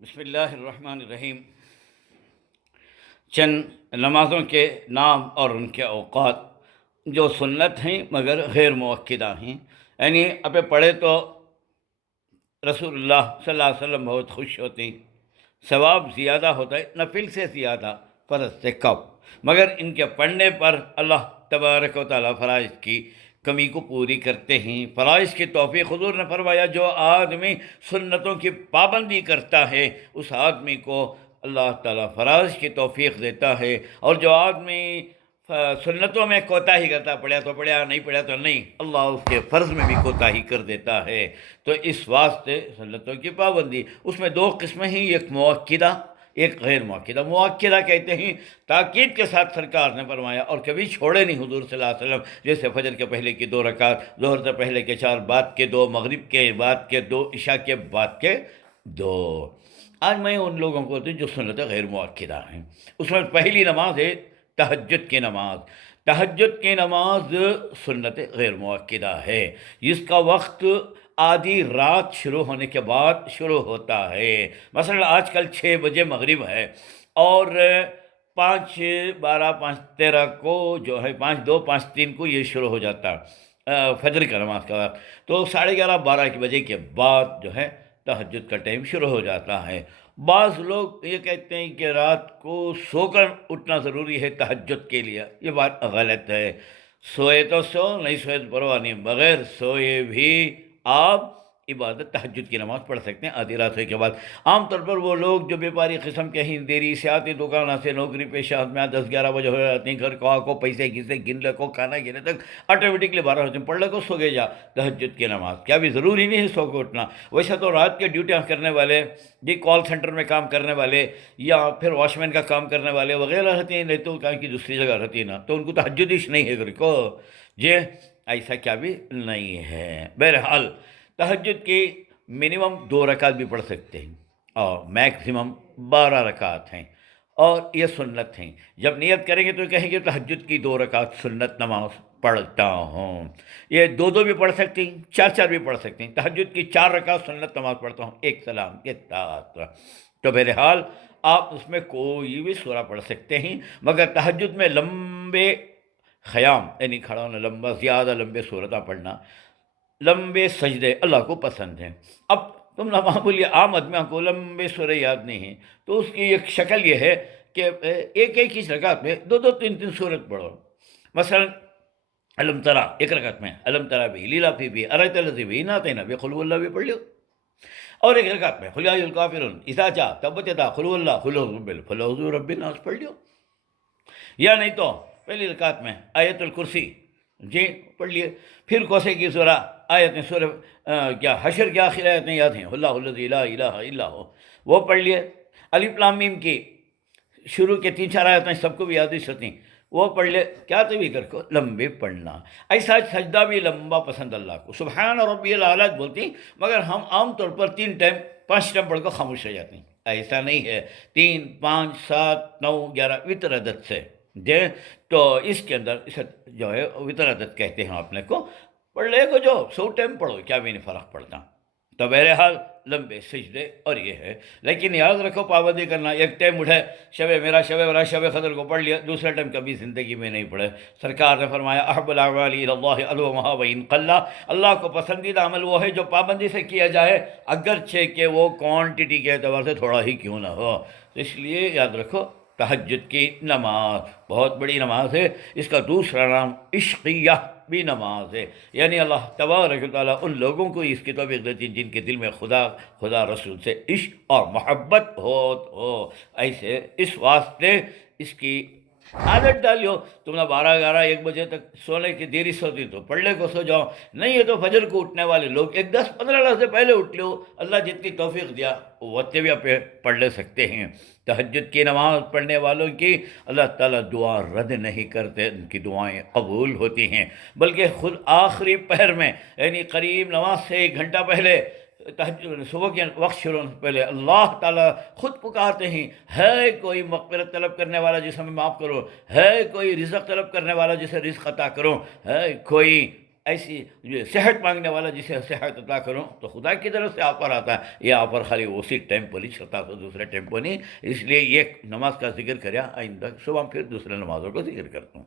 بسم اللہ الرحمن الرحیم۔ چند نمازوں کے نام اور ان کے اوقات جو سنت ہیں مگر غیر مؤکدہ ہیں، یعنی ابے پڑھے تو رسول اللہ صلی اللہ علیہ وسلم بہت خوش ہوتے ہیں، ثواب زیادہ ہوتا ہے نفل سے زیادہ، فرض سے کم، مگر ان کے پڑھنے پر اللہ تبارک و تعالیٰ فرائض کی کمی کو پوری کرتے ہیں۔ فرائض کی توفیق، حضور نے فرمایا جو آدمی سنتوں کی پابندی کرتا ہے اس آدمی کو اللہ تعالیٰ فرائض کی توفیق دیتا ہے، اور جو آدمی سنتوں میں کوتاہی کرتا، پڑھیا تو پڑھیا، نہیں پڑھیا تو نہیں، اللہ اس کے فرض میں بھی کوتاہی کر دیتا ہے۔ تو اس واسطے سنتوں کی پابندی، اس میں دو قسمیں ہیں، ایک مؤکدہ ایک غیر مؤکدہ۔ مؤکدہ کہتے ہیں تاکید کے ساتھ سرکار نے فرمایا اور کبھی چھوڑے نہیں حضور صلی اللہ علیہ وسلم، جیسے فجر کے پہلے کی 2 رکعت، ظہر سے پہلے کے 4، بعد کے 2، مغرب کے بعد کے 2، عشاء کے بعد کے 2۔ آج میں ان لوگوں کو بولتا ہوں جو سنتیں غیر مؤکدہ ہیں، اس میں پہلی نماز ہے تہجد کی نماز۔ تہجد کی نماز سنت غیر مؤکدہ ہے، جس کا وقت آدھی رات شروع ہونے کے بعد شروع ہوتا ہے۔ مثلا آج کل 6 بجے مغرب ہے اور 5:12 5:13 کو جو ہے 5:02 5:03 کو یہ شروع ہو جاتا فجر کا نماز کا وقت، تو 11:30 12 بجے کے بعد جو ہے تہجد کا ٹائم شروع ہو جاتا ہے۔ بعض لوگ یہ کہتے ہیں کہ رات کو سو کر اٹھنا ضروری ہے تہجد کے لیے، یہ بات غلط ہے۔ سوئے تو سو، نہیں سوئے تو پرواہ نہیں، بغیر سوئے بھی آپ عبادت تہجد کی نماز پڑھ سکتے ہیں آدھی رات کے بعد۔ عام طور پر وہ لوگ جو بیپاری قسم کے ہیں، دیری سے آتے دکانوں سے، نوکری پیشہ میں 10 11 بجے ہو جاتے ہیں، گھر کو پیسے گھسے گن لے کو کھانا گنے تک آٹومیٹکلی 12 ہوتے ہیں، پڑھ لے کو سو گئے جا تہجد کی نماز۔ کیا بھی ضروری نہیں ہے سو کو اٹھنا؟ ویسے تو رات کے ڈیوٹیاں کرنے والے، جی کال سینٹر میں کام کرنے والے یا پھر واش مین کا کام کرنے والے وغیرہ رہتے ہیں، نہیں تو کام کی دوسری جگہ رہتی ہے نا، تو ان کو تہجد ہی نہیں ہے گھر کو، جی ایسا کیا بھی نہیں ہے۔ بہرحال تہجد کی منیمم 2 رکعت بھی پڑھ سکتے ہیں اور میکسیمم 12 رکعت ہیں، اور یہ سنت ہیں۔ جب نیت کریں گے تو کہیں گے تہجد کی 2 رکعت سنت نماز پڑھتا ہوں۔ یہ 2 بھی پڑھ سکتے ہیں، 4 بھی پڑھ سکتے ہیں۔ تہجد کی 4 رکعت سنت نماز پڑھتا ہوں ایک سلام کے ساتھ۔ تو بہرحال آپ اس میں کوئی بھی سورہ پڑھ سکتے ہیں، مگر تہجد میں لمبے خیام یعنی کھڑا ہونا، لمبا زیادہ لمبے سورتیں پڑھنا، لمبے سجدے اللہ کو پسند ہیں۔ اب تم نہ معمولی عام آدمیوں کو لمبے سورے یاد نہیں ہیں، تو اس کی ایک شکل یہ ہے کہ ایک ہی رکعت میں 2 3 سورت پڑھو۔ مثلا علم ترا ایک رکعت میں، علم ترا بھی، لیلا فی بھی، ارایت الذی بھی، ناتینا بھی، قل هو اللہ بھی پڑھ لو، اور ایک رکعت میں قل یا ایھا الکافرون، اذا جاء تبت یدا، قل هو اللہ، قل اعوذ برب الناس پڑھ لو، یا نہیں تو پہلی رکعت میں آیت الکرسی جی پڑھ لیے، پھر کوسے کی سورہ آیتیں، سورہ کیا حشر کی آخر آیتیں یاد ہیں، اللہ الذی لا الہ الا ہو، وہ پڑھ لیے۔ الف لام میم کی شروع کے 3 4 آیتیں سب کو بھی یاد ہی ہوتی ہیں، وہ پڑھ لے۔ کیا تو بھی کر کو لمبے پڑھنا، ایسا سجدہ بھی لمبا پسند اللہ کو، سبحان ربی الاعلیٰ بولتی ہیں، مگر ہم عام طور پر 3 ٹائم 5 ٹائم پڑھ کر خاموش ہو جاتے ہیں۔ ایسا نہیں ہے، 3 5 7 9 11 وتر عدد سے جے، تو اس کے اندر اسے جو ہے وتر عدد کہتے ہیں اپنے کو، پڑھ لے کو جو 100 ٹائم پڑھو، کیا بھی نہیں فرق پڑتا۔ تو بہرحال لمبے سجدے اور یہ ہے، لیکن یاد رکھو پابندی کرنا، ایک ٹائم اٹھے شب میرا، شب برا، شب قدر کو پڑھ لیا، دوسرا ٹائم کبھی زندگی میں نہیں پڑھے۔ سرکار نے فرمایا احب الاعمال الی اللہ ادومها وان قل، اللہ کو پسندیدہ عمل وہ ہے جو پابندی سے کیا جائے، اگرچہ کہ وہ کوانٹٹی کے اعتبار سے تھوڑا ہی کیوں نہ ہو۔ اس لیے یاد رکھو تہجد کی نماز بہت بڑی نماز ہے، اس کا دوسرا نام عشقیہ بھی نماز ہے، یعنی اللہ تبارک و تعالیٰ ان لوگوں کو اس کی توفیق دیتی ہے جن کے دل میں خدا رسول سے عشق اور محبت ہو، ایسے اس واسطے اس کی عادت ڈالیو۔ تم نے 12 11 1 بجے تک سونے کی دیری سوتی تو پڑھ لے کو سو جاؤ، نہیں ہے تو فجر کو اٹھنے والے لوگ 10 15 لفظ سے پہلے اٹھ لو، اللہ جتنی توفیق دیا وہ بھی آپ پڑھ لے سکتے ہیں۔ تہجد کی نماز پڑھنے والوں کی اللہ تعالیٰ دعا رد نہیں کرتے، ان کی دعائیں قبول ہوتی ہیں، بلکہ خود آخری پہر میں یعنی قریب نماز سے 1 گھنٹہ پہلے، صبح کے وقت شروع ہونے سے پہلے اللہ تعالیٰ خود پکارتے ہیں، ہے کوئی مغفرت طلب کرنے والا جسے میں معاف کرو، ہے کوئی رزق طلب کرنے والا جسے رزق عطا کرو، ہے کوئی ایسی جو صحت مانگنے والا جسے صحت عطا کروں تو خدا کی طرف سے آفر آتا ہے، یہ آفر خالی اسی ٹائم پر ہی چلتا تو دوسرے ٹائم پر نہیں، اس لیے یہ نماز کا ذکر کریا، آئندہ صبح پھر دوسرے نمازوں کا ذکر کرتا ہوں۔